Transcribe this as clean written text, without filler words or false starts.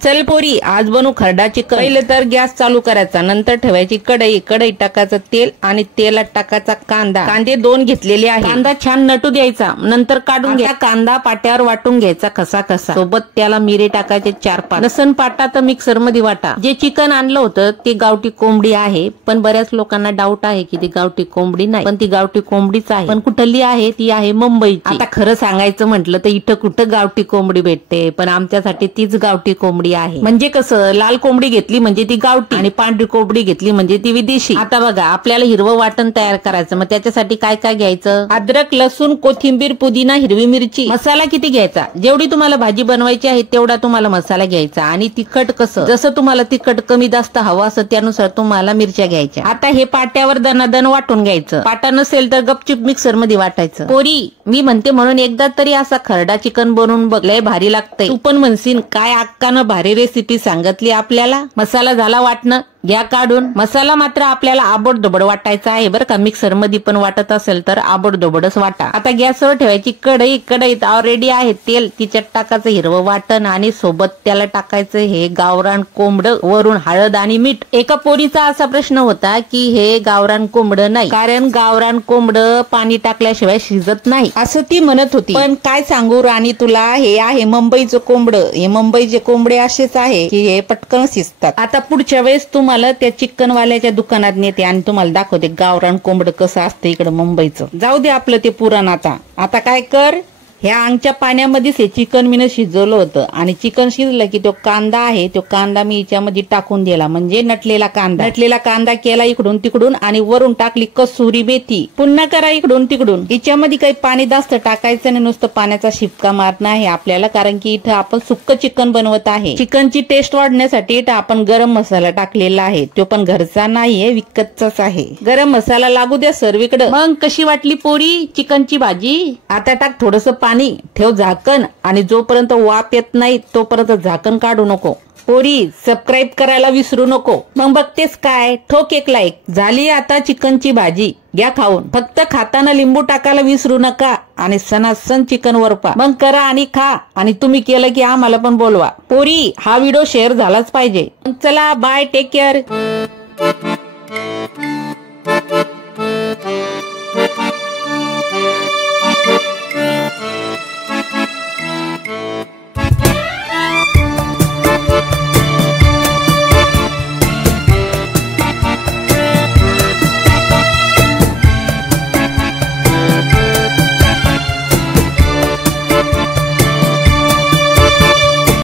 चल पोरी, आज बनवू खरडा चिकन। पहिले तर गॅस चालू करायचा, नंतर ठेवायची कढई, कढईत टाकायचं तेल आणि तेलात टाकायचा कांदा। कांदे 2 घेतलेले आहे। कांदा छान नटू द्यायचा, नंतर काढून घ्या। कांदा पाट्यावर वाटून घ्यायचा कसा कसा, सोबत त्याला मिरे टाकायचे 4-5। लसण पाटा तर मिक्सर मध्ये वाटा। जे चिकन आणलं होतं ते गावठी कोंबडी आहे, पण बऱ्याच लोकांना डाऊट आहे की ती गावठी कोंबडी नाही, पण ती गावठी कोंबडीच आहे। पण कुठली आहे ती आहे मुंबईची। आता खरं सांगायचं म्हटलं तर इथं कुठं गावठी कोंबडी भेटते, पण आमच्यासाठी तीच गावठी कोंबडी आहे। म्हणजे कसं, लाल कोंबडी घेतली म्हणजे ती गावठी आणि पांढरी कोंबडी घेतली म्हणजे ती विदेशी। आता बघा, आपल्याला हिरवं वाटण तयार करायचं, मग त्याच्यासाठी काय काय घ्यायचं? अद्रक, लसूण, कोथिंबीर, पुदिना, हिरवी मिरची। मसाला किती घ्यायचा? जेवढी तुम्हाला भाजी बनवायची आहे तेवढा तुम्हाला मसाला घ्यायचा। आणि तिखट कसं, जसं तुम्हाला तिखट कमी जास्त हवं असं त्यानुसार तुम्हाला मिरच्या घ्यायच्या। आता हे पाट्यावर दणादण वाटून घ्यायचं। पाटा नसेल तर गपचूप मिक्सर मध्ये वाटायचं। पोरी, मी म्हणते म्हणून एकदा तरी असा खरडा चिकन बनवून बघ, लय भारी लागतंय। तू पण म्हणशील काय अक्कानं भारी रेसिपी सांगितली आपल्याला। मसाला झाला वाटणं, घ्या काढून। मसाला मात्र आपल्याला आबडधोबड वाटायचा आहे बरं का, मिक्सर मध्ये पण वाटत असेल तर आबडधोबडच वाटा। आता गॅसवर ठेवायची कढई, कढईत ऑलरेडी आहे तेल, तिच्यात टाकायचं हिरवं वाटण आणि सोबत त्याला टाकायचं हे गावरान कोंबड, वरून हळद आणि मीठ। एका पोरीचा असा प्रश्न होता की हे गावरान कोंबड नाही, कारण गावरान कोंबड पाणी टाकल्याशिवाय शिजत नाही असं ती म्हणत होती। पण काय सांगू राणी तुला, हे आहे मुंबईचं कोंबड। हे मुंबईचे कोंबडे असेच आहे की हे पटकन शिजतात। आता पुढच्या वेळेस मला त्या चिकन वाल्याच्या दुकानात नेते आणि तुम्हाला दाखवते गावरान कोंबड कसं असतं इकडं मुंबईचं। जाऊ दे आपलं ते पुराण। आता काय कर, ह्या अंगच्या पाण्यामध्येच हे चिकन मी शिजवलं होतं आणि चिकन शिजलं की तो कांदा आहे, तो कांदा मी याच्यामध्ये टाकून दिला, म्हणजे नटलेला कांदा केला इकडून तिकडून आणि वरून टाकली कसुरी मेथी। पुन्हा करा इकडून तिकडून। याच्यामध्ये काही पाणी जास्त टाकायचं नाही, नुसतं पाण्याचा शिपका मारणं आहे आपल्याला, कारण की इथं आपण सुक्क चिकन बनवत आहे। चिकनची टेस्ट वाढण्यासाठी इथं आपण गरम मसाला टाकलेला आहे, तो पण घरचा नाहीये, विकतचाच आहे। गरम मसाला लागू द्या सर्वीकडे। मग कशी वाटली पोरी चिकनची भाजी? आता टाक थोडंसं पाणी, ठेव झाकण आणि जोपर्यंत वाफ येत नाही तोपर्यंत झाकण काढू नको। पोरी, सबस्क्राईब करायला विसरू नको। मग बघतेस काय, ठोक एक लाईक। झाली आता चिकनची भाजी, घ्या खाऊन। फक्त खाताना लिंबू टाकायला विसरू नका आणि सणासण चिकन वरपा। मग करा आणि खा, आणि तुम्ही केलं की आम्हाला पण बोलवा। पोरी, हा व्हिडिओ शेअर झालाच पाहिजे। चला बाय, टेक केअर।